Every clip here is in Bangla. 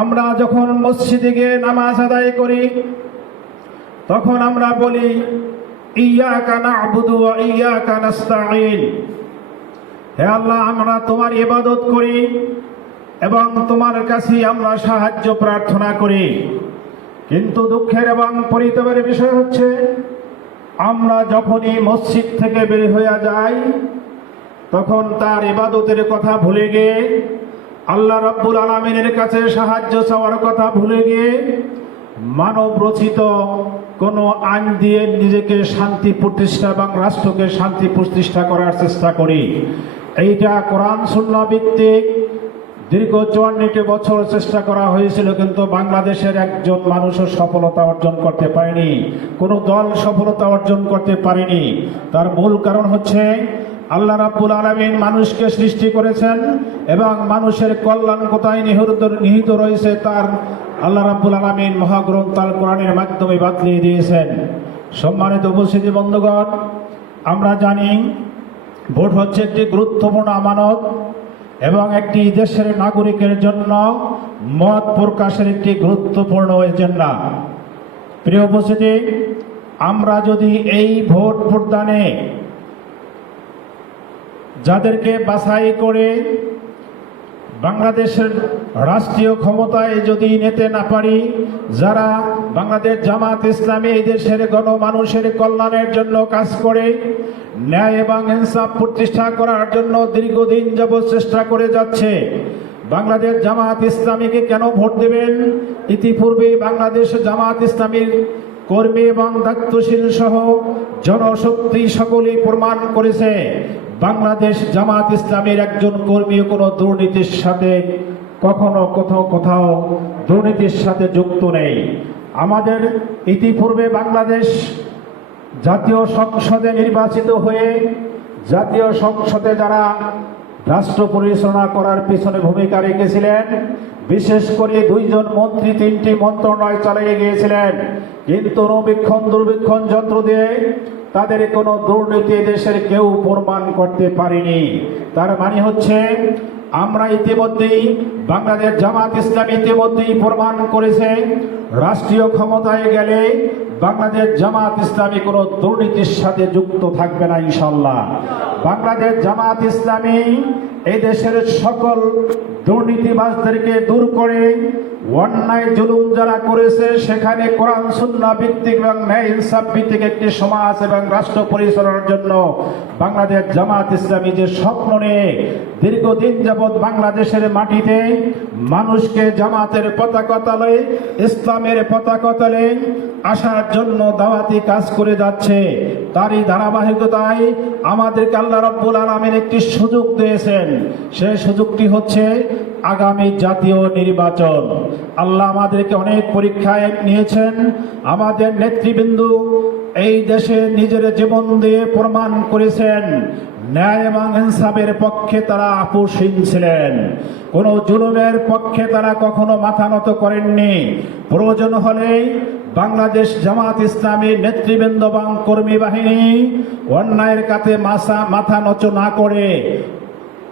আমরা যখন মসজিদে গিয়ে নামাজ আদায় করি, তখন আমরা বলি, ইয়াকা না'বুদু ওয়া ইয়াকা নাস্তাঈন। হে আল্লাহ, আমরা তোমার ইবাদত করি এবং তোমার কাছে আমরা সাহায্য প্রার্থনা করি। কিন্তু দুঃখের এবং পরিতাপের বিষয় হচ্ছে, আমরা যখনই মসজিদ থেকে বের হয়ে যাই, তখন তার ইবাদতের কথা ভুলে গিয়ে আল্লাহ রাব্বুল আলমিনের কাছে সাহায্য চাওয়ার কথা ভুলে গিয়ে মানব রচিত কোনো আইন দিয়ে নিজেকে শান্তি প্রতিষ্ঠা এবং রাষ্ট্রকে শান্তি প্রতিষ্ঠা করার চেষ্টা করি। এইটা কোরআন সুন্না ভিত্তিক। দীর্ঘ চুয়ান্নটি বছর চেষ্টা করা হয়েছিল, কিন্তু বাংলাদেশের একজন মানুষও সফলতা অর্জন করতে পারেনি। কোনো দল সফলতা অর্জন করতে পারেনি। তার মূল কারণ হচ্ছে আল্লাহ রাব্বুল আলমিন মানুষকে সৃষ্টি করেছেন এবং মানুষের কল্যাণ কোথায় নিহিত নিহিত রয়েছে তার আল্লাহ রাব্বুল আলমিন মহাগ্রন্থ আল কোরআনের মাধ্যমে বাতলিয়ে দিয়েছেন। সম্মানিত উপস্থিতি বন্ধুগণ, আমরা জানি ভোট হচ্ছে একটি গুরুত্বপূর্ণ আমানত এবং একটি দেশের নাগরিকের জন্য মত প্রকাশের একটি গুরুত্বপূর্ণ এজেন্ডা। প্রিয় উপস্থিতি, আমরা যদি এই ভোট প্রদানে যাদেরকে বাছাই করে বাংলাদেশের রাষ্ট্রীয় ক্ষমতায় যদি নিতে না পারি, যারা বাংলাদেশ জামাত ইসলামী এই দেশের গণমানুষের কল্যাণের জন্য কাজ করে, ন্যায় এবং ইনসাফ প্রতিষ্ঠা করার জন্য দীর্ঘদিন যাবৎ চেষ্টা করে যাচ্ছে, বাংলাদেশ জামাত ইসলামীকে কেন ভোট দেবেন? ইতিপূর্বে বাংলাদেশ জামাত ইসলামীর কর্মী এবং দায়িত্বশীল সহ জনশক্তি সকলেই প্রমাণ করেছে বাংলাদেশ জামাত ইসলামের একজন কর্মী কোনো দুর্নীতির সাথে কখনো কোথাও কোথাও দুর্নীতির সাথে যুক্ত নেই। আমাদের ইতিপূর্বে বাংলাদেশ জাতীয় সংসদে নির্বাচিত হয়ে জাতীয় সংসদে যারা রাষ্ট্র পরিচালনা করার পিছনে ভূমিকা রেখেছিলেন, বিশেষ করে দুইজন মন্ত্রী, তিনটি মন্ত্রণালয় চালিয়ে গিয়েছিলেন। কিন্তু অনুবীক্ষণ দুর্বীক্ষণ যন্ত্র দিয়ে তাদের কোনো দুর্নীতি দেশের কেউ প্রমাণ করতে পারেনি। তার মানে হচ্ছে, আমরা ইতিমধ্যেই বাংলাদেশ জামাত ইসলাম ইতিমধ্যেই প্রমাণ করেছে, রাষ্ট্রীয় ক্ষমতায় গেলে বাংলাদেশ জামাত ইসলামী কোনো দুর্নীতির সাথে যুক্ত থাকবে না ইনশাল্লাহ বাংলাদেশ জামাত ইসলামী এই দেশের সকল দুর্নীতিবাজদেরকে দূর করে অন্যায় জুলুম যারা করেছে, সেখানে কোরআন সুন্না ভিত্তিক এবং ন্যায় ইনসাফ ভিত্তিক একটি সমাজ এবং রাষ্ট্র পরিচালনার জন্য বাংলাদেশ জামাত ইসলামী যে স্বপ্ন নিয়ে দীর্ঘদিন যাবৎ বাংলাদেশের মাটিতে মানুষকে জামাতের তলে, ইসলামের পতাকা তলে আসার জন্য দাওয়াতি কাজ করে যাচ্ছে। তারই ধারাবাহিকতায় আমাদেরকে আল্লাহ রব্বুল আলমের একটি সুযোগ দিয়েছেন। সেই সুযোগটি হচ্ছে আগামী জাতীয় নির্বাচন। আল্লাহ আমাদেরকে অনেক পরীক্ষায় নিয়েছেন। আমাদের নেতৃবৃন্দ এই দেশে নিজের জীবন দিয়ে প্রমাণ করেছেন। ন্যায় এবং ইনসাফের পক্ষে তারা আপোষহীন ছিলেন। কোন জুলুমের পক্ষে তারা কখনো মাথা নত করেননি। প্রয়োজন হলেই বাংলাদেশ জামাত ইসলামী নেতৃবৃন্দ এবং কর্মী বাহিনী অন্যায়ের কাছে মাথা মাথা নচ না করে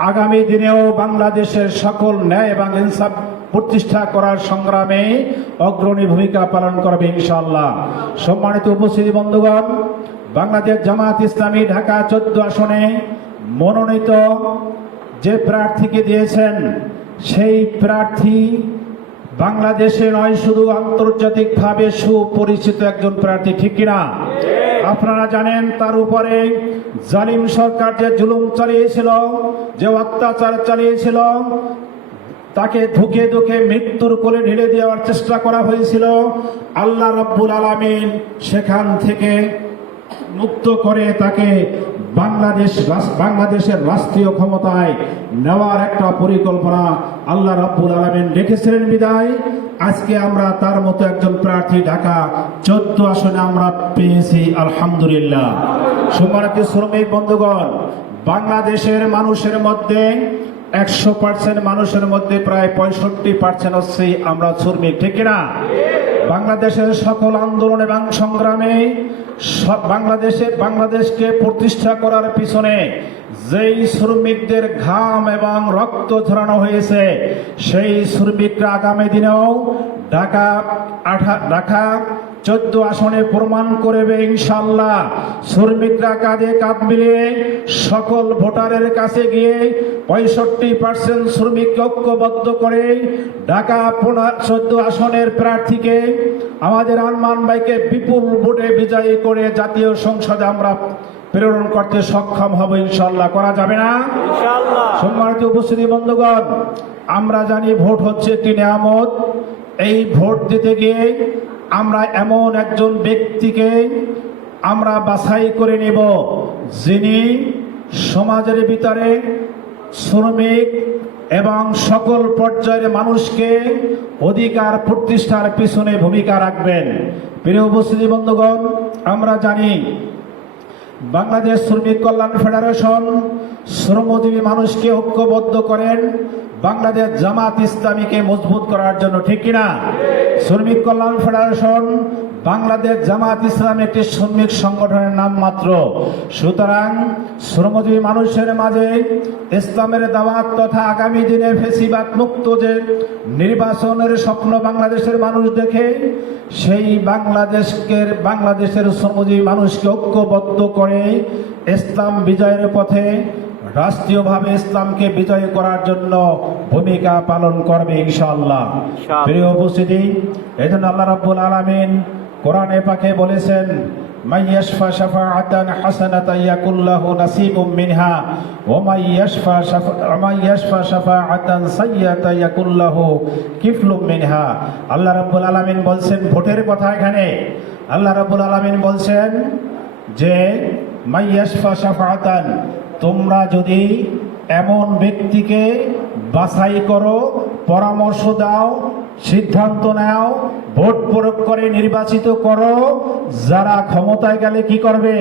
আগামী দিনেও বাংলাদেশের সকল ন্যায় এবং ইনসাফ প্রতিষ্ঠা করার সংগ্রামে অগ্রণী ভূমিকা পালন করবে ইনশাল্লাহ সম্মানিত উপস্থিতি বন্ধুগণ, বাংলাদেশ জামাত ইসলামী ঢাকা চোদ্দ আসনে মনোনীত যে প্রার্থীকে দিয়েছেন, সেই প্রার্থী বাংলাদেশে নয়, শুধু আন্তর্জাতিকভাবে সুপরিচিত একজন প্রার্থী, ঠিক কিনা? আপনারা জানেন, তার উপরে জালিম সরকার যে জুলুম চালিয়েছিল, যে অত্যাচার চালিয়েছিল, তাকে ধুকে ধুকে মৃত্যুর কোলে ঢেলে দেওয়ার চেষ্টা করা হয়েছিল। আল্লাহ রব্বুল আলামিন সেখান থেকে মুক্ত করে তাকে বাংলাদেশ বাংলাদেশের রাষ্ট্রীয় ক্ষমতায় নেওয়ার একটা পরিকল্পনা আল্লাহ রাব্বুল আলমিন রেখেছিলেন বিদায়। আজকে আমরা তার মতো একজন প্রার্থী ঢাকা, চোদ্দ আসনে আমরা পেয়েছি, আলহামদুলিল্লাহ। সম্মানিত শ্রমিক বন্ধুগণ, বাংলাদেশের মানুষের মধ্যে একশো পার্সেন্ট মানুষের মধ্যে প্রায় পঁয়ষট্টি পার্সেন্ট হচ্ছে আমরা শ্রমিক, ঠিক না বাংলাদেশের সকল আন্দোলন এবং সংগ্রামে বাংলাদেশে বাংলাদেশকে প্রতিষ্ঠা করার পিছনে যেই শ্রমিকদের ঘাম এবং রক্ত ঝরানো হয়েছে, সেই শ্রমিকরা আগামী দিনেও ঢাকা আঠা, ঢাকা চোদ্দ আসনে প্রমাণ করবে ইনশাল্লাহ শ্রমিকরা কাঁধে কাঁধ মিলিয়ে সকল ভোটারের কাছে গিয়ে পঁয়ষট্টি পার্সেন্ট শ্রমিককে ঐক্যবদ্ধ করে ঢাকা চোদ্দ আসনের প্রার্থীকে আমাদের আনমান ভাইকে বিপুল ভোটে বিজয়ী করে জাতীয় সংসদে আমরা প্রেরণ করতে সক্ষম হব ইনশাল্লাহ করা যাবে না? সম্মানিত উপস্থিতি বন্ধুগণ আমরা জানি ভোট হচ্ছে একটি নিয়ামত এই ভোট দিতে গিয়ে আমরা এমন একজন ব্যক্তিকে আমরা বাছাই করে নেব যিনি সমাজের ভিতরে শ্রমিক এবং সকল পর্যায়ের মানুষকে অধিকার প্রতিষ্ঠার পিছনে ভূমিকা রাখবেন। প্রিয় উপস্থিতি বন্ধুগণ, আমরা জানি বাংলাদেশ শ্রমিক কল্যাণ ফেডারেশন শ্রমজীবী মানুষকে ঐক্যবদ্ধ করেন। বাংলাদেশ জামাত ইসলামীকে মজবুত করার জন্য, ঠিক কিনা? শ্রমিক কল্যাণ ফেডারেশন বাংলাদেশ জামাত ইসলাম একটি শ্রমিক সংগঠনের নাম মাত্র সুতরাং শ্রমজীবী মানুষের মাঝে ইসলামের দাওয়াত তথা আগামী দিনে ফেসিবাদ মুক্ত যে নির্বাচনের স্বপ্ন বাংলাদেশের মানুষ দেখে সেই বাংলাদেশকে বাংলাদেশের শ্রমজীবী মানুষকে ঐক্যবদ্ধ করে ইসলাম বিজয়ের পথে রাষ্ট্রীয়ভাবে ইসলামকে বিজয় করার জন্য ভূমিকা পালন করবে ইনশাআল্লাহ। প্রিয় উপস্থিতি এই জন্য আল্লাহ রাব্বুল আলামিন কোরআনে পাকে বলেছেন ইয়াকুল্লাহু মিনহা শাফা ইয়াকুল্লাহু কিফলুম মিনহা। আলামিন বলছেন, ভোটের কথা এখানে। আল্লাহ রাব্বুল আলামিন বলছেন যে মাই ইয়াশফা শাফাআতান, তোমরা যদি এমন ব্যক্তিকে বাছাই করো, পরামর্শ দাও সিদ্ধান্ত নাও, ভোট প্রয়োগ করে নির্বাচিত করো। যারা ক্ষমতায় গেলে কি করবে?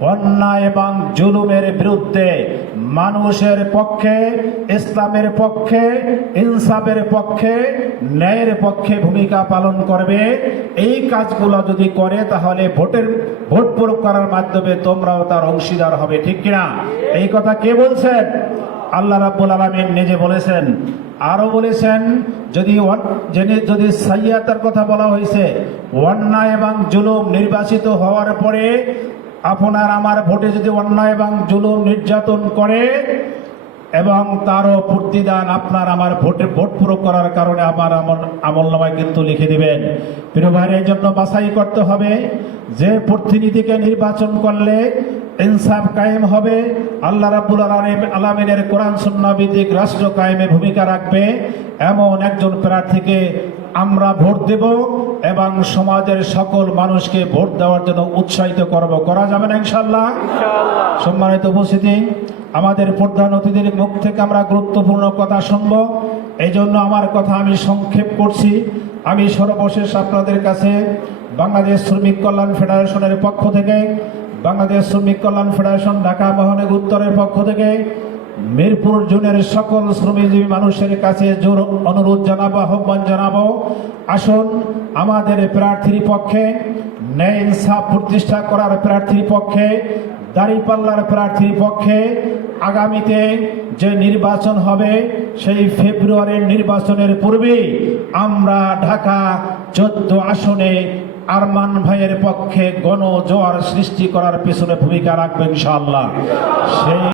অন্যায় এবং জুলুমের বিরুদ্ধে, মানুষের পক্ষে, ইসলামের পক্ষে, ইনসাফের পক্ষে, ন্যায়ের পক্ষে ভূমিকা পালন করবে। এই কাজগুলো যদি করে, তাহলে ভোটের, ভোট প্রয়োগ করার মাধ্যমে তোমরাও তার অংশীদার হবে, ঠিক কিনা? এই কথা কে বলছেন? আল্লাহ রাব্বুল আলামিন নিজে বলেছেন আরও বলেছেন, যদি যদি সাইয়াতার কথা বলা হয়েছে, অন্যায় এবং জুলুম নির্বাচিত হওয়ার পরে আপনার আমার ভোটে যদি অন্যায় এবং জুলুম নির্যাতন করে এবং তারও প্রতিদান আপনার আমার ভোটে ভোট প্রয়োগ করার কারণে আমার আমল আমল নামায় কিন্তু লিখে দেবেন। প্রিয় ভাইয়ের জন্য বাছাই করতে হবে, যে প্রতিনিধিকে নির্বাচন করলে ইনসাফ কায়েম হবে আল্লাহ রাব্বুল আলামিন আলামিনের কোরআন সুন্নাহ ভিত্তিক রাষ্ট্র কায়েমে ভূমিকা রাখবে। এমন একজন প্রার্থীকে আমরা ভোট দেব এবং সমাজের সকল মানুষকে ভোট দেওয়ার জন্য উৎসাহিত করব। করা যাবে না ইনশাল্লাহ ইনশাআল্লাহ। সম্মানিত উপস্থিতি আমাদের প্রধান অতিথির মুখ থেকে আমরা গুরুত্বপূর্ণ কথা শুনব। এই জন্য আমার কথা আমি সংক্ষেপ করছি। আমি সর্বশেষ আপনাদের কাছে বাংলাদেশ শ্রমিক কল্যাণ ফেডারেশনের পক্ষ থেকে বাংলাদেশ শ্রমিক কল্যাণ ফেডারেশন ঢাকা মহানগর উত্তরের পক্ষ থেকে মিরপুর জোনের সকল শ্রমিকজীবী মানুষের কাছে জোর অনুরোধ জানাব, আহ্বান জানাব। আসুন আমাদের প্রার্থীর পক্ষে ন্যায় ইনসাফ প্রতিষ্ঠা করার প্রার্থীর পক্ষে, দাঁড়িপাল্লার প্রার্থীর পক্ষে আগামীতে যে নির্বাচন হবে সেই ফেব্রুয়ারির নির্বাচনের পূর্বে আমরা ঢাকা চোদ্দ আসনে আরমান ভাইয়ের পক্ষে গণজোয়ার সৃষ্টি করার পেছনে ভূমিকা রাখবেন ইনশাআল্লাহ। সেই